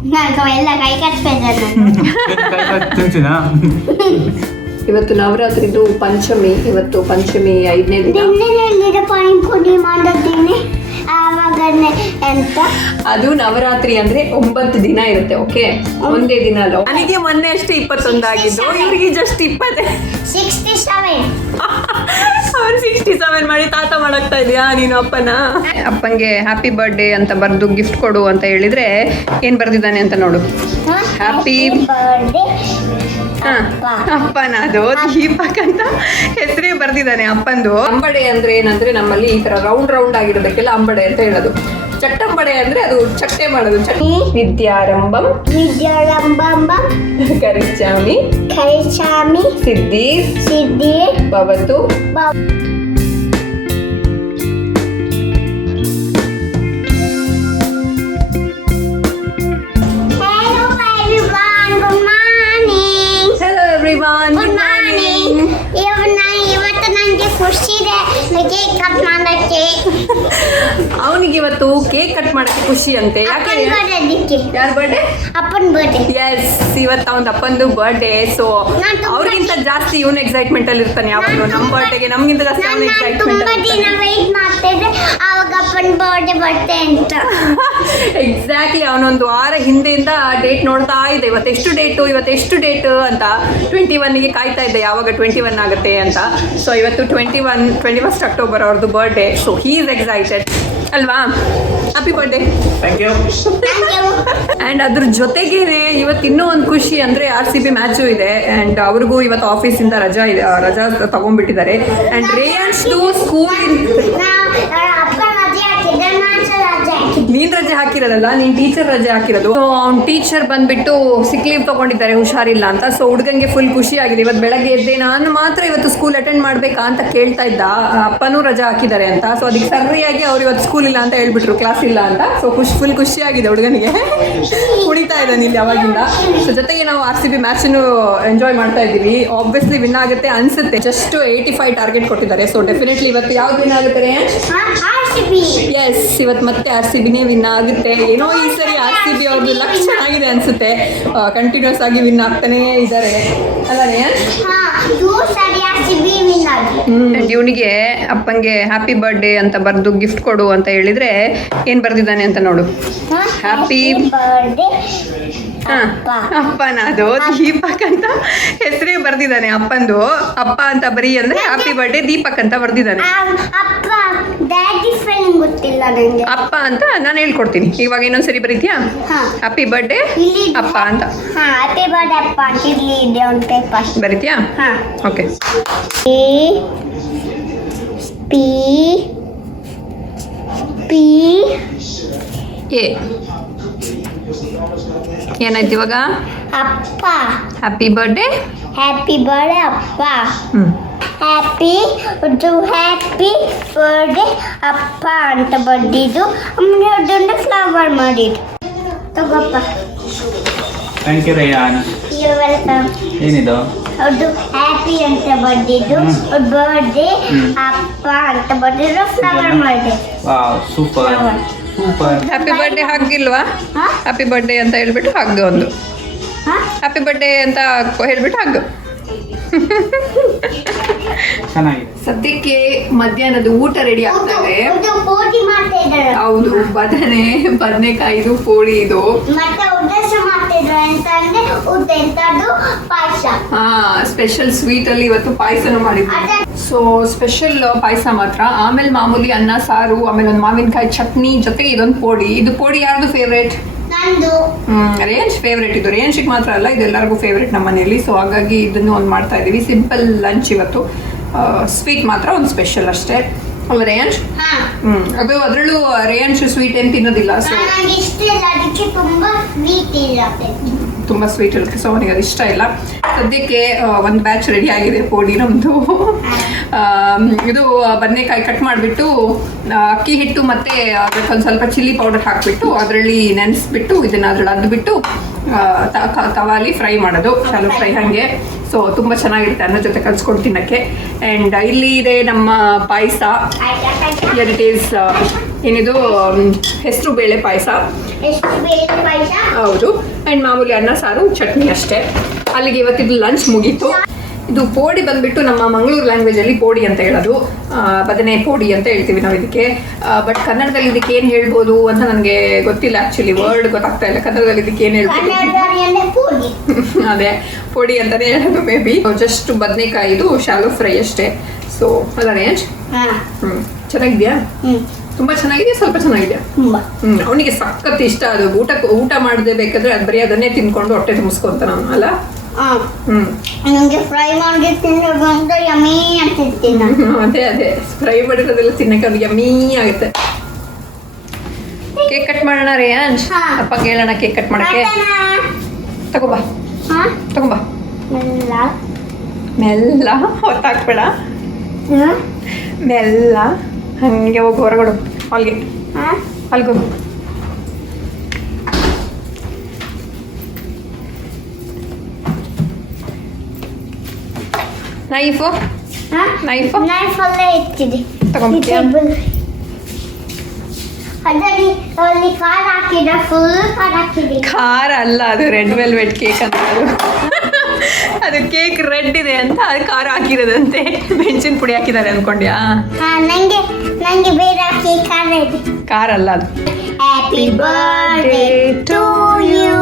ಎಲ್ಲ ಕೈ ಕಟ್ಬೇಕು. ಇವತ್ತು ನವರಾತ್ರಿದು ಪಂಚಮಿ. ಇವತ್ತು ಪಂಚಮಿ 5ನೇ ದಿನ. ಪಾನಿಪುರಿ ಮಾಡೋದಿನಿ ಆವಾಗನೇ ಎಂತ ಅದು ನವರಾತ್ರಿ ಅಂದ್ರೆ 9 ದಿನ ಇರುತ್ತೆ. ಓಕೆ, ಒಂದೇ ದಿನ ಅಲ್ಲ. ನನಗೆ ಮೊನ್ನೆ ಅಷ್ಟೇ 21 ಆಗಿದ್ದು, ಇವ್ರಿಗೆ ಜಸ್ಟ್ 20. 67 ಅವ್ರು 67 ಮಾಡಿ ತಾತ ಮಾಡಾಕ್ತಾ ಇದೆಯಾ ನೀನು ಅಪ್ಪಂಗೆ ಹ್ಯಾಪಿ ಬರ್ಡೇ ಅಂತ ಬರ್ದು ಗಿಫ್ಟ್ ಕೊಡು ಅಂತ ಹೇಳಿದ್ರೆ ಏನ್ ಬರ್ದಿದ್ದಾನೆ ಅಂತ ನೋಡು. ಹ್ಯಾಪಿ ಬರ್ಡೇ ಅಪ್ಪನ ಅದು ದೀಪಕ್ ಅಂತ ಹೆಸರೇ ಬರ್ದಿದ್ದಾನೆ ಅಪ್ಪಂದು. ಅಂಬಡೆ ಅಂದ್ರೆ ಏನಂದ್ರೆ ನಮ್ಮಲ್ಲಿ ಈ ತರ ರೌಂಡ್ ರೌಂಡ್ ಆಗಿರೋದಕ್ಕೆಲ್ಲ ಅಂಬಡೆ ಅಂತ ಹೇಳೋದು. ಚಟ್ಟಂಬಡೆ ಅಂದ್ರೆ ಅದು ಚಟ್ಟೆ ಮಾಡೋದು. ವಿದ್ಯಾರಂಭಂ ಕರಿಚಾಮಿ ಸಿದ್ಧಿ ಭವತು. ಅವನಿಗೆ ಇವತ್ತು ಕೇಕ್ ಕಟ್ ಮಾಡಕ್ಕೆ ಖುಷಿ ಅಂತೆ. ಯಾಕೆ? ಯಾರ ಬರ್ಡೇ? ಅಪ್ಪನ ಬರ್ಡೇ. ಎಸ್, ಇವತ್ತು ಅವನ ಅಪ್ಪಂದು ಬರ್ಡೇ. ಸೊ ಅವ್ರಿಗಿಂತ ಜಾಸ್ತಿ ಇವನು ಎಕ್ಸೈಟ್ಮೆಂಟ್ ಅಲ್ಲಿ ಇರ್ತಾನೆ ಯಾವಾಗಲೂ. ನಮ್ಮ ಬರ್ಡೇಗೆ ನಮ್ಗಿಂತ ಜಾಸ್ತಿ ಅವನು ಎಕ್ಸೈಟ್ಮೆಂಟ್. ಅವಾಗ ಅಪ್ಪನ ಬರ್ಡೇ ಬರ್ತೇ ಅಂತ ಎಕ್ಸಾಕ್ಟ್ಲಿ ಅವನೊಂದು ವಾರ ಹಿಂದೆಯಿಂದ ಡೇಟ್ ನೋಡ್ತಾ ಇದೆ. ಇವತ್ತೆಷ್ಟು ಡೇಟು ಅಂತ 21ಗೆ ಕಾಯ್ತಾ ಇದ್ದೆ, ಯಾವಾಗ 21 ಆಗುತ್ತೆ ಅಂತ. ಸೊ ಇವತ್ತು 21st ಅಕ್ಟೋಬರ್ ಅವ್ರದ್ದು birthday. So he is excited ಅಲ್ವಾ? Happy birthday. Thank you. And ಅದ್ರ ಜೊತೆಗೇನೆ ಇವತ್ತು ಇನ್ನೂ ಒಂದು ಖುಷಿ ಅಂದರೆ RCB ಮ್ಯಾಚು ಇದೆ. ಆ್ಯಂಡ್ ಅವ್ರಿಗೂ ಇವತ್ತು ಆಫೀಸಿಂದ ರಜಾ ತಗೊಂಡ್ಬಿಟ್ಟಿದ್ದಾರೆ. ಆ್ಯಂಡ್ ರೇಯಾನ್ಸ್ದು ಸ್ಕೂಲ್ ನೀನ್ ರಜೆ ಹಾಕಿರೋದಲ್ಲ, ನೀನ್ ಟೀಚರ್ ರಜೆ ಹಾಕಿರೋದು. ಸೊ ಅವ್ನ ಟೀಚರ್ ಬಂದ್ಬಿಟ್ಟು ಸಿಕ್ ಲೀವ್ ತಗೊಂಡಿದ್ದಾರೆ, ಹುಷಾರಿಲ್ಲ ಅಂತ. ಸೊ ಹುಡುಗಂಗೆ ಫುಲ್ ಖುಷಿ ಆಗಿದೆ. ಇವತ್ತು ಬೆಳಗ್ಗೆ ಎದ್ದೆ ನಾನು ಮಾತ್ರ ಇವತ್ತು ಸ್ಕೂಲ್ ಅಟೆಂಡ್ ಮಾಡ್ಬೇಕಾ ಅಂತ ಕೇಳ್ತಾ ಇದ್ದ. ಅಪ್ಪನೂ ರಜಾ ಹಾಕಿದ್ದಾರೆ ಅಂತ. ಸೊ ಅದಕ್ಕೆ ಸರಿಯಾಗಿ ಅವ್ರು ಇವತ್ತು ಸ್ಕೂಲ್ ಇಲ್ಲ ಅಂತ ಹೇಳ್ಬಿಟ್ರು, ಕ್ಲಾಸ್ ಇಲ್ಲ ಅಂತ. ಸೊ ಫುಲ್ ಖುಷಿ ಆಗಿದೆ ಹುಡುಗನಿಗೆ. ಕುಣಿತಾ ಇದ್ದಾನೆ ಇಲ್ಲಿ ಅವಾಗಿಂದ. ಸೊ ಜೊತೆಗೆ ನಾವು RCB ಮ್ಯಾಚನ್ನು ಎಂಜಾಯ್ ಮಾಡ್ತಾ ಇದ್ದೀವಿ. ಆಬ್ವಿಯಸ್ಲಿ ವಿನ್ ಆಗುತ್ತೆ ಅನ್ಸುತ್ತೆ. ಜಸ್ಟ್ 85 ಟಾರ್ಗೆಟ್ ಕೊಟ್ಟಿದ್ದಾರೆ. ಸೊ ಡೆಫಿನೆಟ್ಲಿ ಇವತ್ತು ಯಾವ್ದು ವಿನ್ ಆಗುತ್ತೆ? ಎಸ್, ಇವತ್ತು ಮತ್ತೆ RCBನೇ ವಿನ್ ಆಗುತ್ತೆ. ಏನೋ ಈ ಸರಿ RCB ಅವ್ರದ್ದು ಲಕ್ ಚೆನ್ನಾಗಿದೆ ಅನ್ಸುತ್ತೆ. ಕಂಟಿನ್ಯೂಸ್ ಆಗಿ ವಿನ್ ಆಗ್ತಾನೇ ಇದ್ದಾರೆ ಅಲ್ಲ ರೇಯಾನ್ಸ್? ಇವನಿಗೆ ಅಪ್ಪಂಗೆ ಹ್ಯಾಪಿ ಬರ್ಡೇ ಅಂತ ಬರ್ದು ಗಿಫ್ಟ್ ಕೊಡು ಅಂತ ಹೇಳಿದ್ರೆ ಏನ್ ಬರ್ದಿದ್ದಾನೆ ಅಂತ ನೋಡು. ಹ್ಯಾಪಿ ಬರ್ಡೇ ಅಪ್ಪನ ಅದು ದೀಪಕ್ ಅಂತ ಹೆಸರೇ ಬರ್ದಿದ್ದಾನೆ ಅಪ್ಪಂದು. ಅಪ್ಪ ಅಂತ ಬರೀ ಅಂದ್ರೆ ಹ್ಯಾಪಿ ಬರ್ಡೇ ದೀಪಕ್ ಅಂತ ಬರ್ದಿದ್ದಾನೆ. ಅಪ್ಪ ಅಂತ ನಾನು ಹೇಳ್ಕೊಡ್ತೀನಿ. ಇವಾಗ ಇನ್ನೊಂದ್ಸರಿ ಬರೀತೀಯಾ? ಹ್ಯಾಪಿ ಬರ್ಡೇ ಅಪ್ಪ ಅಂತ ಬರೀತೀಯಾ? ಓಕೆ. ಎ ಏನಾಯ್ತು ಇವಾಗ? ಅಪ್ಪ. ಹ್ಯಾಪಿ ಬರ್ಡೇ ಅಪ್ಪ. ಹ್ಯಾಪಿ ಬರ್ಡೇ ಅಪ್ಪ ಅಂತ ಬರ್ದಿದ್ದು. ಅದೊಂದು ಫ್ಲವರ್ ಮಾಡಿದ್ದು. ತಗೋಪ್ಪ. Thank you Reyan. You welcome. ಏನಿದು? ಅದು ಹ್ಯಾಪಿ ಅಂತ ಬರ್ದಿದ್ದು, ಬರ್ಡೇ ಅಪ್ಪ ಅಂತ ಬರ್ದಿದ್ದು, ಫ್ಲವರ್ ಮಾಡಿದೆ. Wow, super. ಹ್ಯಾಪಿ ಬರ್ಡೇ ಹಾಗಿಲ್ವಾ? ಹ್ಯಾಪಿ ಬರ್ಡೇ ಅಂತ ಹೇಳ್ಬಿಟ್ಟು ಹಾಗೆ ಒಂದು ಹ್ಯಾಪಿ ಬರ್ಡೇ ಅಂತ ಹೇಳ್ಬಿಟ್ಟು ಹಾಗೆ. ಚೆನ್ನಾಗಿದೆ. ಸದ್ಯಕ್ಕೆ ಮಧ್ಯಾಹ್ನದ ಊಟ ರೆಡಿ ಆಗ್ತದೆ. ಪೋಡಿ ಮಾಡ್ತಾ ಇದ್ದಾರೆ. ಹೌದು, ಬದನೆಕಾಯಿ ಇದು ಪೋಡಿ ಇದು. ಮತ್ತೆ ಉದ್ದೇಶ ಮಾಡ್ತಿದ್ರು ಎಂತ ಅಂದ್ರೆ ಎಂತದ್ದು ಪಾಯಸ. ಸ್ಪೆಷಲ್ ಸ್ವೀಟ್ ಅಲ್ಲಿ ಇವತ್ತು ಪಾಯಸನೂ ಮಾಡಿದ್ವಿ. ಸೊ ಸ್ಪೆಷಲ್ ಪಾಯಸ ಮಾತ್ರ. ಆಮೇಲೆ ಮಾಮೂಲಿ ಅನ್ನ ಸಾರು, ಆಮೇಲೆ ಒಂದು ಮಾವಿನಕಾಯಿ ಚಟ್ನಿ, ಜೊತೆಗೆ ಇದೊಂದು ಪೋಡಿ. ಇದು ಪೋಡಿ ಯಾರ್ದು ಫೇವ್ರೇಟ್? Range favourite. ಇದು ರೇಂಜ್ಗೆ ಮಾತ್ರ ಅಲ್ಲ, ಇದೆಲ್ಲರಿಗೂ ಫೇವ್ರೇಟ್ ನಮ್ಮ ಮನೆಯಲ್ಲಿ. ಸೊ ಹಾಗಾಗಿ ಇದನ್ನು ಒಂದು ಮಾಡ್ತಾ ಇದ್ದೀವಿ. ಸಿಂಪಲ್ ಲಂಚ್ ಇವತ್ತು. ಸ್ವೀಟ್ ಮಾತ್ರ ಒಂದು ಸ್ಪೆಷಲ್ ಅಷ್ಟೇ ಅಲ್ಲ ರೇಂಜ್? ಅದು ಅದರಲ್ಲೂ ರೇಂಜ್ ಸ್ವೀಟ್ ಏನು ತಿನ್ನೋದಿಲ್ಲ. ಸೊ ತುಂಬ ಸ್ವೀಟ್ ಇರುತ್ತೆ. ಸೊ ಅವನಿಗೆ ಅದು ಇಷ್ಟ ಇಲ್ಲ. ಸದ್ಯಕ್ಕೆ ಒಂದು ಬ್ಯಾಚ್ ರೆಡಿ ಆಗಿದೆ ಪೋಡಿ ನಮ್ಮದು. ಇದು ಬದನೆಕಾಯಿ ಕಟ್ ಮಾಡಿಬಿಟ್ಟು ಅಕ್ಕಿ ಹಿಟ್ಟು ಮತ್ತು ಅದಕ್ಕೊಂದು ಸ್ವಲ್ಪ ಚಿಲ್ಲಿ ಪೌಡರ್ ಹಾಕಿಬಿಟ್ಟು ಅದರಲ್ಲಿ ನೆನೆಸ್ಬಿಟ್ಟು ಇದನ್ನು ಅದ್ರಲ್ಲಿ ಅದ್ಬಿಟ್ಟು ತವಾಲಿ ಫ್ರೈ ಮಾಡೋದು, ಶಾಲೋ ಫ್ರೈ ಹಾಗೆ. ಸೊ ತುಂಬ ಚೆನ್ನಾಗಿರುತ್ತೆ ಅನ್ನ ಜೊತೆ ಕಲ್ಸ್ಕೊಂಡು ತಿನ್ನೋಕ್ಕೆ. ಆ್ಯಂಡ್ ಇಲ್ಲಿ ಇದೆ ನಮ್ಮ ಪಾಯಸ. ಇಟ್ ಈಸ್ ಏನಿದು ಹೆಸರು ಬೇಳೆ ಪಾಯಸ. ಎಷ್ಟು ಬೇಳೆ ಪಾಯಸ? ಹೌದು. ಆ್ಯಂಡ್ ಮಾಮೂಲಿ ಅನ್ನ ಸಾರು ಚಟ್ನಿ ಅಷ್ಟೇ. ಅಲ್ಲಿಗೆ ಇವತ್ತಿದ್ದು ಲಂಚ್ ಮುಗೀತು. ಇದು ಪೋಡಿ ಬಂದ್ಬಿಟ್ಟು ನಮ್ಮ ಮಂಗಳೂರು ಲ್ಯಾಂಗ್ವೇಜಲ್ಲಿ ಪೋಡಿ ಅಂತ ಹೇಳೋದು, ಬದನೆ ಪೋಡಿ ಅಂತ ಹೇಳ್ತೀವಿ ನಾವು ಇದಕ್ಕೆ. ಬಟ್ ಕನ್ನಡದಲ್ಲಿ ಇದಕ್ಕೆ ಏನು ಹೇಳ್ಬೋದು ಅಂತ ನನಗೆ ಗೊತ್ತಿಲ್ಲ, ಆ್ಯಕ್ಚುಲಿ ವರ್ಡ್ ಗೊತ್ತಾಗ್ತಾ ಇಲ್ಲ ಕನ್ನಡದಲ್ಲಿ ಇದಕ್ಕೆ ಏನು ಹೇಳ್ಬೋದು. ಕನ್ನಡದಲ್ಲಿ ಪೋಡಿ. ಅದೇ ಪೋಡಿ ಅಂತಲೇ ಹೇಳೋದು ಮೇ ಬಿ. ಜಸ್ಟ್ ಬದನೆಕಾಯಿದು ಶಾಲೋ ಫ್ರೈ ಅಷ್ಟೇ. ಸೊ ಅದ ರೇಂಜ್. ಚೆನ್ನಾಗಿದೆಯಾ? ತುಂಬಾ ಚೆನ್ನಾಗಿದೆ, ಸ್ವಲ್ಪ ಚೆನ್ನಾಗಿದೆಯಾ? ಅವನಿಗೆ ಸಖತ್ ಇಷ್ಟ ಅದು. ಊಟ ಮಾಡದೆ ಬೇಕಾದ್ರೆ ಅದು ಬರೀ ಅದನ್ನೇ ತಿನ್ಕೊಂಡು ಹೊಟ್ಟೆ ತುಂಬಿಸ್ಕೊಂತ ನಾನು ಅಲ್ಲ. ನನಗೆ ಫ್ರೈ ಮಾಡಿ ತಿನ್ನೋದು ಯಮ್ಮಿ ಅಂತಿರ್ತೀನಿ. ಅದೇ ಫ್ರೈ ಮಾಡಿರೋದೆಲ್ಲ ತಿನ್ನಕ್ಕೆ ಅದು ಯಮ್ಮೀ ಆಗುತ್ತೆ. ಕೇಕ್ ಕಟ್ ಮಾಡೋಣ ರೇಂಜ್. ಅಪ್ಪ ಹೇಳೋಣ ಕೇಕ್ ಕಟ್ ಮಾಡಕ್ಕೆ. ತಗೋಬಾ ಮೆಲ್ಲ, ಹೊತ್ತಾಕ್ಬೇಡ, ಮೆಲ್ಲ ಹಂಗೆ ಹೋಗಿ ಹೊರಗಡೆ ಅಲ್ಗೋ. ನೈಫು ನೈಫಲ್ಲೇ ಇಟ್ಟಿದೆ. ತಗೊಂಡ್ಬಿಟ್ಯಾ? ಅದರಲ್ಲಿ ಖಾರ ಹಾಕಿದ್ರೆ ಫುಲ್ ಖಾರ ಹಾಕಿದೆ. ಖಾರ ಅಲ್ಲ, ಅದು ರೆಡ್ ವೆಲ್ವೆಟ್ ಕೇಕ್ ಅಂತ. ಅದು ಕೇಕ್ ರೆಡ್ ಇದೆ ಅಂತ ಅದು ಖಾರ ಹಾಕಿರೋದಂತೆ. ಮೆಣಸಿನ ಪುಡಿ ಹಾಕಿದ್ದಾರೆ ಅನ್ಕೊಂಡ್ಯಾ? ನಂಗೆ ಬೇರೆ ಕೇಕ್ ಖಾರ ಇದೆ. ಖಾರ ಅಲ್ಲ ಅದು. Happy birthday to you,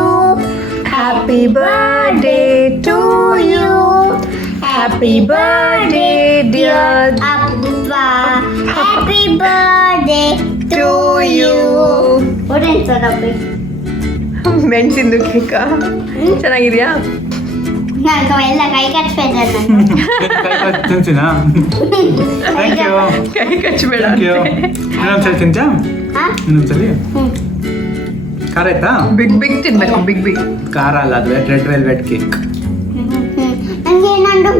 happy birthday to you, happy birthday dear ಅಪ್ಪ, ಹ್ಯಾಪಿ ಬರ್ಡೇ ಟು ಯು. ಮೆಣಸಿಂದು ಕೇಕಾ ಚೆನ್ನಾಗಿದೆಯಾ? ನಾನು ಎಲ್ಲ ಕೈ ಕಚ್ಬೇಕಲ್ಲ. ತಿಂತೀನಾ? Thank you. ಕೈ ಕಚ್ಚಬೇಡ. ಇನ್ನೊಂದ್ಸರಿ ತಿಂತ್ಯಾ? ಇನ್ನೊಂದ್ಸರಿ ಖಾರ ಆಯ್ತಾ? ಬಿಗ್ ತಿನ್ಬೇಕು. ಬಿಗ್ ಖಾರ ಅಲ್ಲ, ಅದು ರೆಡ್ ವೆಲ್ವೆಟ್ ಕೇಕ್. ನನಗೆ ನಂದು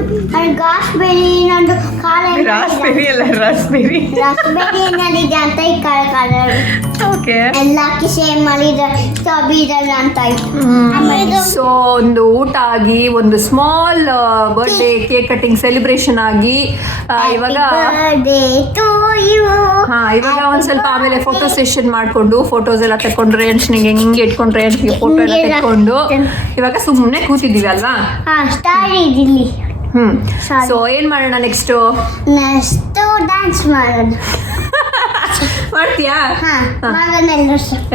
ಗಾಸ್ಬೆರಿ ನಂದು ಖಾರ ರಾಸ್ಬೆರಿ ಅಲ್ಲ, ರಾಸ್ಬೆರಿ ಏನಿದೆ ಅಂತ ಈ ಖಾರ ಓಕೆ ಎಲ್ಲ ಹಾಕಿ ಸೇಮ್ ಮಾಡಿದ ಬೀರಲ್ಲ ಅಂತ ಆಯ್ತು. ಸೊ ಒಂದು ಊಟ ಆಗಿ ಒಂದು small birthday cake cutting celebration ಆಗಿ ಇವಾಗ ಇವಾಗ ಒಂದ್ ಸ್ವಲ್ಪ ಆಮೇಲೆ ಫೋಟೋ ಸೆಷನ್ ಮಾಡ್ಕೊಂಡು ಫೋಟೋಸ್ ಎಲ್ಲ ತಕೊಂಡ್ರೆ ರೇಂಜ್ನಿಗೆ ಹಿಂಗೆ ಇಟ್ಕೊಂಡ್ರೆ ರೇಂಜ್ಗೆ ಫೋಟೋ ಎಲ್ಲ ತೆಕ್ಕೊಂಡು ಇವಾಗ ಸುಮ್ಮನೆ ಕೂತಿದ್ದೀವಿ ಅಲ್ವಾ? ಸೊ ಏನ್ ಮಾಡೋಣ ನೆಕ್ಸ್ಟ್ ಡ್ಯಾನ್ಸ್ ಮಾಡೋಣ. ಮಾಡ್ತೀಯಾ?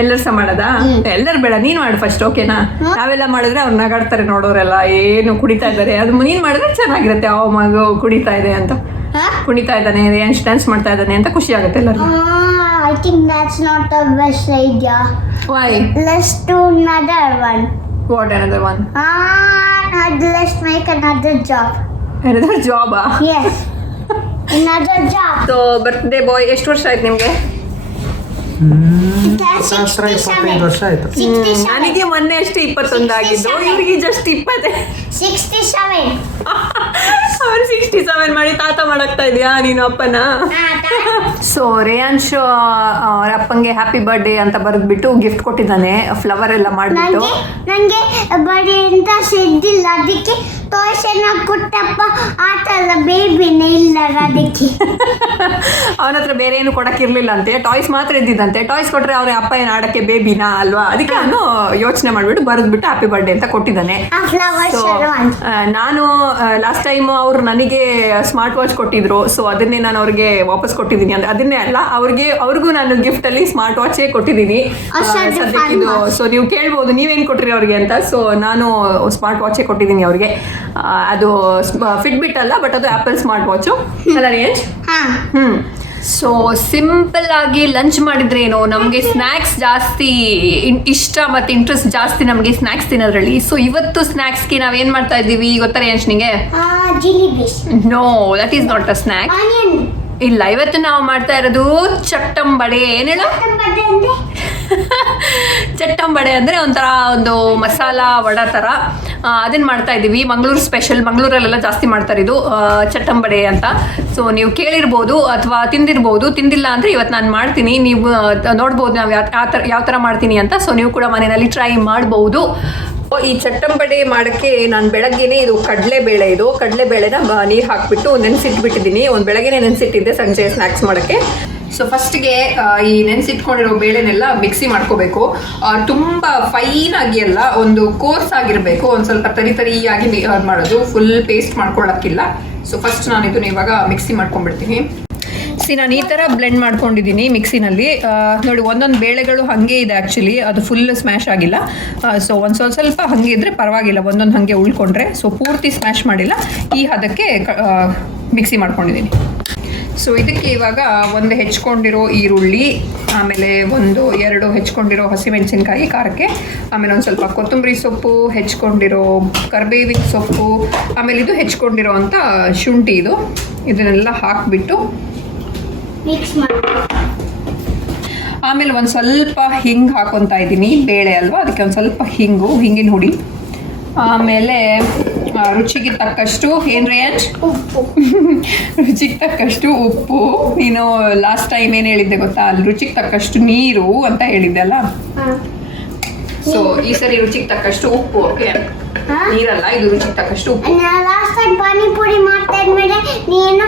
ಎಲ್ಲರೂ ಸಹ ಮಾಡೋದಾ? ಎಲ್ಲರೂ ಬೇಡ, ನೀನ್ ಮಾಡು ಫಸ್ಟ್, ಓಕೆನಾ? ನಾವೆಲ್ಲ ಮಾಡಿದ್ರೆ ಅವ್ರು ನಗಾಡ್ತಾರೆ ನೋಡೋರೆಲ್ಲ, ಏನು ಕುಡಿತಾ ಇದ್ದಾರೆ. ಅದು ನೀನ್ ಮಾಡಿದ್ರೆ ಚೆನ್ನಾಗಿರುತ್ತೆ. ಅವ ಮಗು ಕುಡಿತಾ ಇದೆ ಅಂತ, ಕುಣಿತಾ ಇದ್ದಾನೆ, ರೇಂಜ್ ಡ್ಯಾನ್ಸ್ ಮಾಡ್ತಾ ಇದ್ದಾನೆ ಅಂತ ಖುಷಿ ಆಗುತ್ತೆ ಎಲ್ಲರಿಗೂ. I think that's not the best idea. Why? Let's do another one. What another one? Let's make another job. Another job? Yes. Another job. So birthday boy ಎಷ್ಟು ವರ್ಷ ಆಯ್ತು ನಿಮ್ಗೆ? 25 ವರ್ಷ ಆಯ್ತು. ನನಗೆ ಮೊನ್ನೆ ಅಷ್ಟೇ 21 ಆಗಿದ್ದು, ಇವ್ರಿಗೆ ಜಸ್ಟ್ 20. 67. ಅವ್ರು 67 ಮಾಡಿ ತಾತ ಮಾಡಾಕ್ತಾ ಇದೆಯಾ ನೀನು ಅಪ್ಪನ? ಸೊ ರೇಯಾಂಶ್ ಅವ್ರ ಅಪ್ಪಂಗೆ ಹ್ಯಾಪಿ ಬರ್ಡೇ ಅಂತ ಬರೆದ್ಬಿಟ್ಟು ಗಿಫ್ಟ್ ಕೊಟ್ಟಿದ್ದಾನೆ, ಫ್ಲವರ್ ಎಲ್ಲ ಮಾಡಿಬಿಟ್ಟು. ನನಗೆ ಬರ್ಡೇ ಅಂತ ಸಿದ್ದಿಲ್ಲ, ಅದಕ್ಕೆ ಟಾಯ್ಸ್ ಎಲ್ಲ ಕೊಟ್ಟಪ್ಪ. ಆಟ ಅಲ್ಲ, ಬೇಬಿನೇ ಇಲ್ಲ ಅದಕ್ಕೆ. ಅವನ ಹತ್ರ ಬೇರೆ ಏನು ಕೊಡಕ್ಕಿರ್ಲಿಲ್ಲ ಅಂತೆ, ಟಾಯ್ಸ್ ಮಾತ್ರ ಇದ್ದಿದ್ದಂತೆ. ಟಾಯ್ಸ್ ಕೊಟ್ರೆ ಅವ್ರ ಅಪ್ಪ ಏನು ಆಡಕ್ಕೆ ಬೇಬಿನಾ ಅಲ್ವಾ? ಅದಕ್ಕೆ ಅವನು ಯೋಚನೆ ಮಾಡ್ಬಿಟ್ಟು ಬರೆದ್ಬಿಟ್ಟು ಹ್ಯಾಪಿ ಬರ್ಡೇ ಅಂತ ಕೊಟ್ಟಿದ್ದಾನೆ. ನಾನು ಲಾಸ್ಟ್ ಟೈಮ್ ಅವ್ರು ನನಗೆ ಸ್ಮಾರ್ಟ್ ವಾಚ್ ಕೊಟ್ಟಿದ್ರು, ಸೊ ಅದನ್ನೇ ನಾನು ಅವ್ರಿಗೆ ವಾಪಸ್ ಕೊಟ್ಟಿದ್ದೀನಿ. ಅಂದ್ರೆ ಅದನ್ನೇ ಅಲ್ಲ, ಅವ್ರಿಗೂ ನಾನು ಗಿಫ್ಟ್ ಅಲ್ಲಿ ಸ್ಮಾರ್ಟ್ ವಾಚೇ ಕೊಟ್ಟಿದ್ದೀನಿ ಸದ್ಯಕ್ಕಿದು. ಸೊ ನೀವು ಕೇಳ್ಬೋದು ನೀವೇನು ಕೊಟ್ಟಿರಿ ಅವ್ರಿಗೆ ಅಂತ. ಸೊ ನಾನು ಸ್ಮಾರ್ಟ್ ವಾಚೇ ಕೊಟ್ಟಿದ್ದೀನಿ ಅವ್ರಿಗೆ. ಅದು ಫಿಟ್ಬಿಟ್ ಅಲ್ಲ, ಬಟ್ ಅದು ಆಪಲ್ ಸ್ಮಾರ್ಟ್ ವಾಚು ಅಲ್ಲ ರೇಂಜ್. ಸೊ ಸಿಂಪಲ್ ಆಗಿ ಲಂಚ್ ಮಾಡಿದ್ರೆ ಏನು, ನಮಗೆ ಸ್ನ್ಯಾಕ್ಸ್ ಜಾಸ್ತಿ ಇಷ್ಟ ಮತ್ತು ಇಂಟ್ರೆಸ್ಟ್ ಜಾಸ್ತಿ ನಮಗೆ ಸ್ನ್ಯಾಕ್ಸ್ ತಿನ್ನೋದ್ರಲ್ಲಿ. ಸೊ ಇವತ್ತು ಸ್ನ್ಯಾಕ್ಸ್ಗೆ ನಾವೇನು ಮಾಡ್ತಾ ಇದ್ದೀವಿ ಗೊತ್ತಾ ರೇಂಜ್ನಿಗೆ? No, that is not a snack. ಇಲ್ಲ, ಇವತ್ತು ನಾವು ಮಾಡ್ತಾ ಇರೋದು ಚಟ್ಟಂಬಡೆ. ಏನು ಹೇಳು? ಚಟ್ಟಂಬಡೆ ಅಂದರೆ ಒಂಥರ ಒಂದು ಮಸಾಲ ವಡ ಥರ, ಅದನ್ನು ಮಾಡ್ತಾ ಇದ್ದೀವಿ. ಮಂಗಳೂರು ಸ್ಪೆಷಲ್, ಮಂಗಳೂರಲ್ಲೆಲ್ಲ ಜಾಸ್ತಿ ಮಾಡ್ತಾರೆ ಇದು ಚಟ್ಟಂಬಡೆ ಅಂತ. ಸೊ ನೀವು ಕೇಳಿರ್ಬೋದು ಅಥವಾ ತಿಂದಿರ್ಬೋದು, ತಿಂದಿಲ್ಲ ಅಂದರೆ ಇವತ್ತು ನಾನು ಮಾಡ್ತೀನಿ, ನೀವು ನೋಡ್ಬೋದು ನಾವು ಯಾವ ಥರ ಮಾಡ್ತೀನಿ ಅಂತ. ಸೊ ನೀವು ಕೂಡ ಮನೆಯಲ್ಲಿ ಟ್ರೈ ಮಾಡ್ಬೋದು. ಈ ಚಟ್ಟಂಬಡೆ ಮಾಡೋಕ್ಕೆ ನಾನು ಬೆಳಗ್ಗೆನೇ ಇದು ಕಡಲೆಬೇಳೆನ ನೀರು ಹಾಕಿಬಿಟ್ಟು ನೆನೆಸಿಟ್ಬಿಟ್ಟಿದ್ದೀನಿ. ಒಂದು ಬೆಳಗ್ಗೆನೇ ನೆನೆಸಿಟ್ಟಿದ್ದೆ ಸಂಜೆ ಸ್ನ್ಯಾಕ್ಸ್ ಮಾಡೋಕ್ಕೆ. ಸೊ ಫಸ್ಟ್ಗೆ ಈ ನೆನೆಸಿಟ್ಕೊಂಡಿರೋ ಬೇಳೆನೆಲ್ಲ ಮಿಕ್ಸಿ ಮಾಡ್ಕೋಬೇಕು. ತುಂಬ ಫೈನ್ ಆಗಿ ಅಲ್ಲ, ಒಂದು ಕೋರ್ಸ್ ಆಗಿರಬೇಕು, ಒಂದು ಸ್ವಲ್ಪ ತರಿಯಾಗಿ ಮಾಡೋದು, ಫುಲ್ ಪೇಸ್ಟ್ ಮಾಡ್ಕೊಳ್ಳೋಕ್ಕಿಲ್ಲ. ಸೊ ಫಸ್ಟ್ ನಾನು ಇದನ್ನ ಇವಾಗ ಮಿಕ್ಸಿ ಮಾಡ್ಕೊಂಡ್ಬಿಡ್ತೀನಿ. ನಾನು ಈ ಥರ ಬ್ಲೆಂಡ್ ಮಾಡ್ಕೊಂಡಿದ್ದೀನಿ ಮಿಕ್ಸಿನಲ್ಲಿ. ನೋಡಿ, ಒಂದೊಂದು ಬೇಳೆಗಳು ಹಾಗೆ ಇದೆ ಆ್ಯಕ್ಚುಲಿ, ಅದು ಫುಲ್ ಸ್ಮ್ಯಾಶ್ ಆಗಿಲ್ಲ. ಸೊ ಒಂದು ಸ್ವಲ್ಪ ಹಾಗೆ ಇದ್ದರೆ ಪರವಾಗಿಲ್ಲ, ಒಂದೊಂದು ಹಾಗೆ ಉಳ್ಕೊಂಡ್ರೆ. ಸೊ ಪೂರ್ತಿ ಸ್ಮ್ಯಾಶ್ ಮಾಡಿಲ್ಲ, ಈ ಹದಕ್ಕೆ ಮಿಕ್ಸಿ ಮಾಡ್ಕೊಂಡಿದ್ದೀನಿ. ಸೊ ಇದಕ್ಕೆ ಇವಾಗ ಒಂದು ಹೆಚ್ಕೊಂಡಿರೋ ಈರುಳ್ಳಿ, ಆಮೇಲೆ 1-2 ಹೆಚ್ಕೊಂಡಿರೋ ಹಸಿಮೆಣಸಿನ್ಕಾಯಿ ಖಾರಕ್ಕೆ, ಆಮೇಲೆ ಒಂದು ಸ್ವಲ್ಪ ಕೊತ್ತಂಬರಿ ಸೊಪ್ಪು, ಹೆಚ್ಕೊಂಡಿರೋ ಕರಿಬೇವಿನ ಸೊಪ್ಪು, ಆಮೇಲೆ ಇದು ಹೆಚ್ಕೊಂಡಿರೋ ಅಂಥ ಶುಂಠಿ, ಇದನ್ನೆಲ್ಲ ಹಾಕಿಬಿಟ್ಟು ಮಿಕ್ಸ್ ಮಾಡಿ. ಆಮೇಲೆ ಒಂದು ಸ್ವಲ್ಪ ಹಿಂಗೆ ಹಾಕೊತಾ ಇದ್ದೀನಿ, ಬೇಳೆ ಅಲ್ವಾ ಅದಕ್ಕೆ ಒಂದು ಸ್ವಲ್ಪ ಹಿಂಗಿನ ಹುಡಿ. ಆಮೇಲೆ ರುಚಿಗೆ ತಕ್ಕಷ್ಟು ಏನು ರೇಂಜ್ ರುಚಿಗೆ ತಕ್ಕಷ್ಟು ಉಪ್ಪು. ನೀನು ಲಾಸ್ಟ್ ಟೈಮ್ ಏನು ಹೇಳಿದ್ದೆ ಗೊತ್ತಾ, ಅಲ್ಲಿ ರುಚಿಗೆ ತಕ್ಕಷ್ಟು ನೀರು ಅಂತ ಹೇಳಿದ್ದೆ ಅಲ್ಲ. ಸೊ ಈ ಸರಿ ರುಚಿಗೆ ತಕ್ಕಷ್ಟು ಉಪ್ಪು. ಓಕೆ, ನೀರಲ್ಲ, ಇದು ರುಚಿಗೆ ತಕ್ಕಷ್ಟು ಉಪ್ಪು. ಲಾಸ್ಟ್ ಟೈಮ್ ಪಾನಿಪುರಿ ಮಾಡ್ತಾ ಇದ್ಮೇಲೆ ನೀನು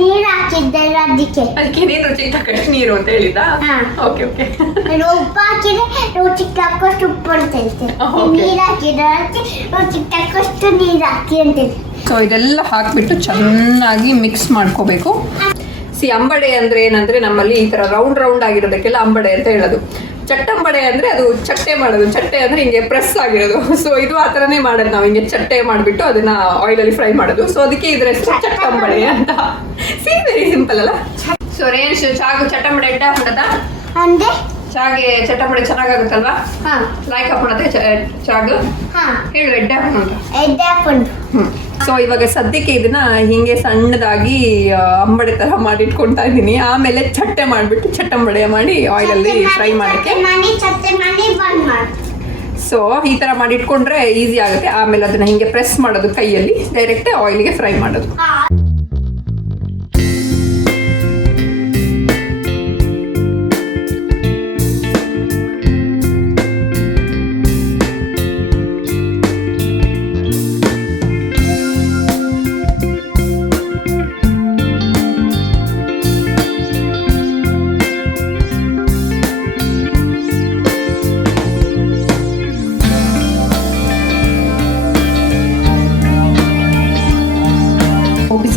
ನೀರು ಹಾಕಿದ್ದೆ, ಅದಕ್ಕೆ ನೀನು ರುಚಿಗೆ ತಕ್ಕಷ್ಟು ನೀರು ಅಂತ ಹೇಳಿದ್ದ. ಓಕೆ ಓಕೆ, ಉಪ್ಪು ಹಾಕಿದ್ರೆ ರುಚಿಗೆ ತಕ್ಕಷ್ಟು ಉಪ್ಪು ಅಂತ ಹೇಳ್ತೇನೆ, ನೀರು ಹಾಕಿದ್ರೆ ರುಚಿಗೆ ತಕ್ಕಷ್ಟು ನೀರು ಹಾಕಿ ಅಂತ. ಸೊ ಇದೆಲ್ಲ ಹಾಕಿಬಿಟ್ಟು ಚೆನ್ನಾಗಿ ಮಿಕ್ಸ್ ಮಾಡ್ಕೋಬೇಕು. ಅಂಬಡೆ ಅಂದ್ರೆ ಏನಂದ್ರೆ ನಮ್ಮಲ್ಲಿ ಈ ತರ ರೌಂಡ್ ಆಗಿರೋದಕ್ಕೆಲ್ಲ ಅಂಬಡೆ ಅಂತ ಹೇಳೋದು. ಚಟ್ಟಂಬಡೆ ಅಂದ್ರೆ ಅದು ಚಟ್ಟೆ ಮಾಡೋದು, ಚಟ್ಟೆ ಅಂದ್ರೆ ಹಿಂಗೆ ಪ್ರೆಸ್ ಆಗಿರೋದು. ಸೊ ಇದು ಆ ಥರನೇ ಮಾಡೋದು ನಾವು, ಹಿಂಗೆ ಚಟ್ಟೆ ಮಾಡಿಬಿಟ್ಟು ಅದನ್ನ ಆಯಿಲಲ್ಲಿ ಫ್ರೈ ಮಾಡೋದು. ಸೊ ಅದಕ್ಕೆ ಇದ್ರ ಹೆಸರು ಚಟ್ಟಂಬಡೆ ಅಂತ. ವೆರಿ ಸಿಂಪಲ್ ಅಲ್ಲ. ಸೊ ರೇಂಜ್ ಚಾಗು ಚಟ್ಟಂಬಡೆ ಎಡ್ಡ ಹಾಕೋದ ಅಂದ್ರೆ ಚಾಗೆ ಚಟ್ಟಂಬಡೆ ಚೆನ್ನಾಗಾಗುತ್ತಲ್ವಾ? ಲೈಕ್ ಹಾಕೋಣತೆ ಚಾಗು ಹೇಳು, ಎಡ್ಡ ಹಾಕೋಣ. ಸೊ ಇವಾಗ ಸದ್ಯಕ್ಕೆ ಇದನ್ನ ಹಿಂಗೆ ಸಣ್ಣದಾಗಿ ಅಂಬಡೆ ತರ ಮಾಡಿ ಇಟ್ಕೊಳ್ತಾ ಇದ್ದೀನಿ. ಆಮೇಲೆ ಚಟ್ಟೆ ಮಾಡಿಬಿಟ್ಟು ಚಟ್ಟಂಬಡೆ ಮಾಡಿ ಆಯಿಲಲ್ಲಿ ಫ್ರೈ ಮಾಡೋಕ್ಕೆ. ಸೊ ಈ ಥರ ಮಾಡಿ ಇಟ್ಕೊಂಡ್ರೆ ಈಸಿ ಆಗುತ್ತೆ. ಆಮೇಲೆ ಅದನ್ನ ಹಿಂಗೆ ಪ್ರೆಸ್ ಮಾಡೋದು ಕೈಯಲ್ಲಿ, ಡೈರೆಕ್ಟ್ ಆಯಿಲ್ಗೆ ಫ್ರೈ ಮಾಡೋದು.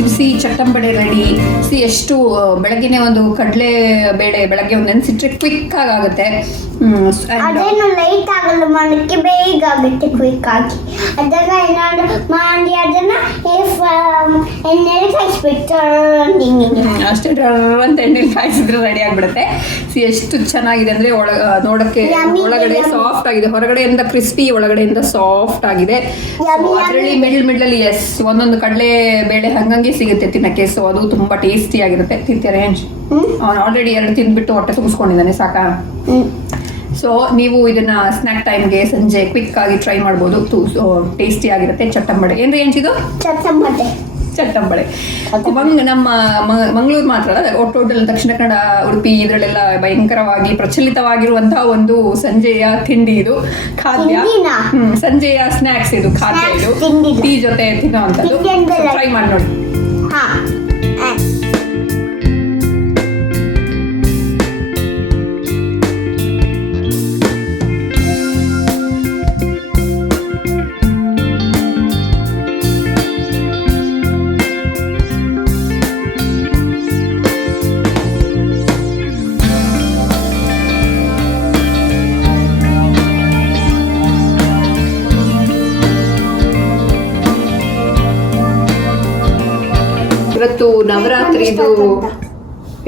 ಬಿಸಿ ಚಟ್ಟಂಬಡೆ ರೆಡಿ. ಎಷ್ಟು ಬೆಳಗ್ಗೆನೆ ಒಂದು ಕಡಲೆ ಬೇಳೆ ಬೆಳಗ್ಗೆ ಒಂದು ನೆನೆಸಿಟ್ರೆ ಕ್ವಿಕ್ ಆಗುತ್ತೆ. ಅದೇನು ಲೈಟ್ ಆಗಲ್ಲ, ಮಾಡಕ್ಕೆ ಬೇಗ ಆಗುತ್ತೆ ಕ್ವಿಕ್ ಆಗಿ. ಅದನ್ನ ಏನಾದ್ರು ಮಾಡಿ ಅದನ್ನ ಎಣ್ಣೆಲಿ ಕಾಯಿಸ್ಬಿಟ್ಟು ಅಷ್ಟೇ ಅಂತ ಎಣ್ಣೆಲಿ ಕಾಯಿಸಿದ್ರೆ ರೆಡಿ ಆಗ್ಬಿಡುತ್ತೆ. ಎಷ್ಟು ಚೆನ್ನಾಗಿದೆ ಅಂದ್ರೆ ನೋಡಕ್ಕೆ ಒಳಗಡೆ ಸಾಫ್ಟ್ ಆಗಿದೆ, ಹೊರಗಡೆಯಿಂದ ಕ್ರಿಸ್ಪಿ, ಒಳಗಡೆಯಿಂದ ಸಾಫ್ಟ್ ಆಗಿದೆ. ಅದರಲ್ಲಿ ಮಿಡ್ಲಲ್ಲಿ ಒಂದೊಂದು ಕಡಲೆ ಬೇಳೆ ಹಂಗಂಗೆ ಸಿಗುತ್ತೆ ತಿನ್ನಕ್ಕೆ. ಸೊ ಅದು ತುಂಬಾ ಟೇಸ್ಟಿ ಆಗಿರುತ್ತೆ. ತಿಂತಾರೆ ಅವನು ಆಲ್ರೆಡಿ 2 ತಿಂದ್ಬಿಟ್ಟು ಹೊಟ್ಟೆ ತುಂಬಿಸ್ಕೊಂಡಿದ್ದಾನೆ, ಸಾಕಾ? ಸೊ ನೀವು ಇದನ್ನ ಸ್ನ್ಯಾಕ್ ಟೈಮ್ಗೆ ಸಂಜೆ ಕ್ವಿಕ್ ಆಗಿ ಟ್ರೈ ಮಾಡ್ಬೋದು. ಟೇಸ್ಟಿ ಆಗಿರುತ್ತೆ ಚಟ್ಟಂಬಡೆ. ಏನ್ರಿ ಇದು ಚಟ್ಟಂಬಡೆ? ನಮ್ಮ ಮಂಗಳೂರು ಮಾತ್ರ ಅಲ್ಲ, ಟೋಟಲ್ ದಕ್ಷಿಣ ಕನ್ನಡ, ಉಡುಪಿ ಇದರಲ್ಲೆಲ್ಲ ಭಯಂಕರವಾಗಿ ಪ್ರಚಲಿತವಾಗಿರುವಂತಹ ಒಂದು ಸಂಜೆಯ ತಿಂಡಿ ಇದು, ಖಾದ್ಯ. ಸಂಜೆಯ ಸ್ನ್ಯಾಕ್ಸ್ ಇದು, ಖಾದ್ಯ ಇದು, ಟೀ ಜೊತೆ ತಿನ್ನೋವಂಥದ್ದು. ಟ್ರೈ ಮಾಡಿ ನೋಡಿ.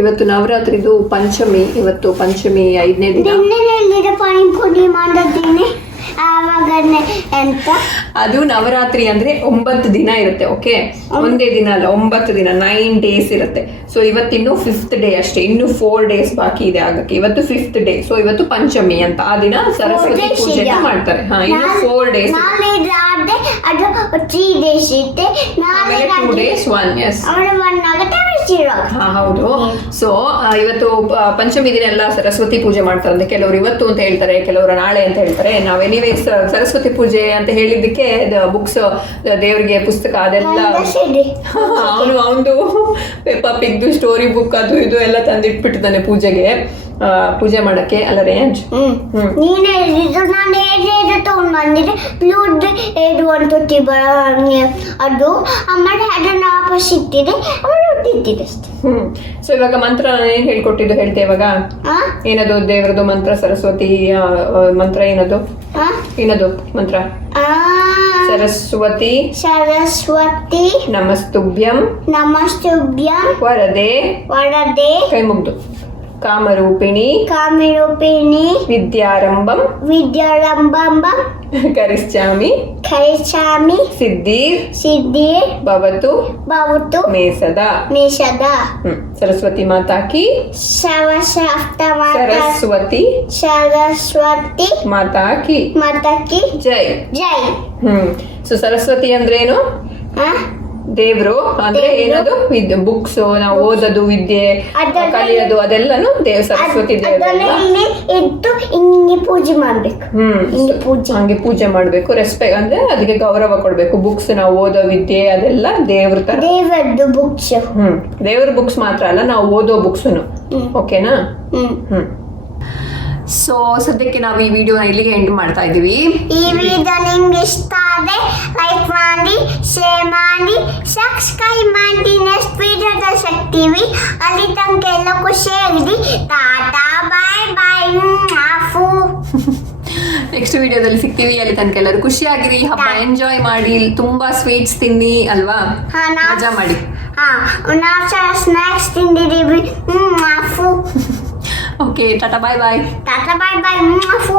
ಇವತ್ತು ನವರಾತ್ರಿದು ಪಂಚಮಿ. ಇವತ್ತು ಪಂಚಮಿ 5ನೇ ದಿನ. ಪಾನಿಪುರಿ ಮಾಡೋದೇನೆ ಅದು ನವರಾತ್ರಿ ಅಂದ್ರೆ 9 ದಿನ ಇರುತ್ತೆ. ಓಕೆ, ಒಂದೇ ದಿನ ಅಲ್ಲ, 9 ದಿನ, 9 ಡೇಸ್ ಇರುತ್ತೆ. ಸೊ ಇವತ್ತಿನ್ನು 5th ಡೇ ಅಷ್ಟೇ, ಇನ್ನು 4 ಡೇಸ್ ಬಾಕಿ ಇದೆ ಆಗಕ್ಕೆ. ಇವತ್ತು 5th ಡೇ. ಸೊ ಇವತ್ತು ಪಂಚಮಿ ಅಂತ, ಆ ದಿನ ಸರಸ್ವತಿ ಪೂಜೆ ಮಾಡ್ತಾರೆ. ಇನ್ನು 4 ಡೇಸ್, 3 ಡೇಸ್ ಇದೆ, 2 days 1. ಚಿರಾಗ್. ಹಾ ಹೌದು. ಸೊ ಇವತ್ತು ಪಂಚಮಿ ದಿನ ಎಲ್ಲ ಸರಸ್ವತಿ ಪೂಜೆ ಮಾಡ್ತಾರಂತೆ. ಕೆಲವರು ಇವತ್ತು ಅಂತ ಹೇಳ್ತಾರೆ, ಕೆಲವರು ನಾಳೆ ಅಂತ ಹೇಳ್ತಾರೆ. ನಾವು ಎನಿವೇಸ್ ಸರಸ್ವತಿ ಪೂಜೆ ಅಂತ ಹೇಳಿದ್ದಕ್ಕೆ ಬುಕ್ಸ್, ದೇವರಿಗೆ ಪುಸ್ತಕ ಅದೆಲ್ಲ ಅವನು ಪೆಪ್ಪಾ ಪಿಗ್ದು ಸ್ಟೋರಿ ಬುಕ್ ಅದು ಇದು ಎಲ್ಲ ತಂದಿಟ್ಬಿಟ್ಟಿದ್ದಾನೆ ಪೂಜೆ ಮಾಡಕ್ಕೆ. ಅಲ್ಲ ರೇಂಜ್ ನೀನೇ ಹೇಳಿದ್ದು, ನಾನು ಹೇಗೆ ತಗೊಂಡು ಬಂದಿದ್ದೆ ಬ್ಲೂಡ್ ಏಡು ಅಂತೊತ್ತಿ ಅದು ಆಮೇಲೆ ಅದನ್ನ ವಾಪಸ್ ಇಟ್ಟಿದೆ, ಆಮೇಲೆ ಹೊಟ್ಟಿದ್ದಿದೆ ಅಷ್ಟೇ. ಸೊ ಇವಾಗ ಮಂತ್ರ ಏನ್ ಹೇಳ್ಕೊಟ್ಟಿದ್ದು ಹೇಳ್ತೆ ಇವಾಗ? ಏನದು ದೇವರದು ಮಂತ್ರ? ಸರಸ್ವತಿ ಮಂತ್ರ ಏನದು? ಏನದು ಮಂತ್ರ? ಸರಸ್ವತಿ ನಮಸ್ತುಭ್ಯಂ ವರದೆ ಕೈ ಮುಗ್ದು ಕಾಮರೂಪಿಣಿ ವಿದ್ಯಾರಂಭಂ ಕರಿಷ್ಯಾಮಿ ಸಿದ್ಧಿರ್ ಭವತು ಮೇಸದ. ಸರಸ್ವತಿ ಮಾತಾ ಕಿ ಸರಸ್ವತಿ ಮಾತಾ ಕಿ ಜೈ. ಸೊ ಸರಸ್ವತಿ ಅಂದ್ರೆ ಏನು? ದೇವ್ರು ಅಂದ್ರೆ ಏನದು? ಬುಕ್ಸ್ ನಾವು ಓದೋದು, ವಿದ್ಯೆ ಕಲಿಯೋದು ಅದೆಲ್ಲನು ಸರಸ್ವತಿ ದೇವ್ರಲ್ಲ. ಇಟ್ಟು ಹಿಂಗೆ ಪೂಜೆ ಮಾಡ್ಬೇಕು. ಹಂಗೆ ಪೂಜೆ ಮಾಡ್ಬೇಕು. ರೆಸ್ಪೆಕ್ಟ್ ಅಂದ್ರೆ ಅದಕ್ಕೆ ಗೌರವ ಕೊಡ್ಬೇಕು. ಬುಕ್ಸ್ ನಾವು ಓದೋ ವಿದ್ಯೆ ಅದೆಲ್ಲ ದೇವ್ರ ತರ. ದೇವರದ್ದು ಬುಕ್ಸ್. ದೇವ್ರ ಬುಕ್ಸ್ ಮಾತ್ರ ಅಲ್ಲ, ನಾವು ಓದೋ ಬುಕ್ಸ್ನು. ಓಕೆನಾ? ಸೊ ಸದ್ಯಕ್ಕೆ ನಾವು ಈ ವಿಡಿಯೋನ ಇಲ್ಲಿಗೆ ಎಂಡ್ ಮಾಡ್ತಾ ಇದ್ದೀವಿ. ಈ ವಿಡಿಯೋ ನಿಮ್ಗೆ ಇಷ್ಟ ಆದ್ರೆ ಲೈಕ್ ಮಾಡಿ, ಶೇರ್ ಮಾಡಿ, ಸಬ್ಸ್ಕ್ರೈಬ್ ಮಾಡಿ. ನೆಕ್ಸ್ಟ್ ವಿಡಿಯೋದಲ್ಲಿ ಸಿಗ್ತೀವಿ. ಅಲ್ಲಿ ತನಕ ಎಲ್ಲ ಖುಷಿಯಾಗಿರಿ. ಟಾಟಾ ಬಾಯ್ ಬಾಯ್. ನೆಕ್ಸ್ಟ್ ವಿಡಿಯೋದಲ್ಲಿ ಸಿಗ್ತೀವಿ. ಅಲ್ಲಿ ತನಕ ಎಲ್ಲರೂ ಖುಷಿಯಾಗಿರಿ, ಹಬ್ಬ ಎಂಜಾಯ್ ಮಾಡಿ, ತುಂಬಾ ಸ್ವೀಟ್ಸ್ ತಿನ್ನಿ ಅಲ್ವಾ, ಮಜಾ ಮಾಡಿ. ನಾವು ಸ್ನ್ಯಾಕ್ಸ್ ತಿಂದಿದ್ದೀವಿ. ಓಕೆ, ಟಾಟಾ ಬಾಯ್ ಬಾಯ್. ಟಾಟಾ ಬಾಯ್ ಬಾಯ್.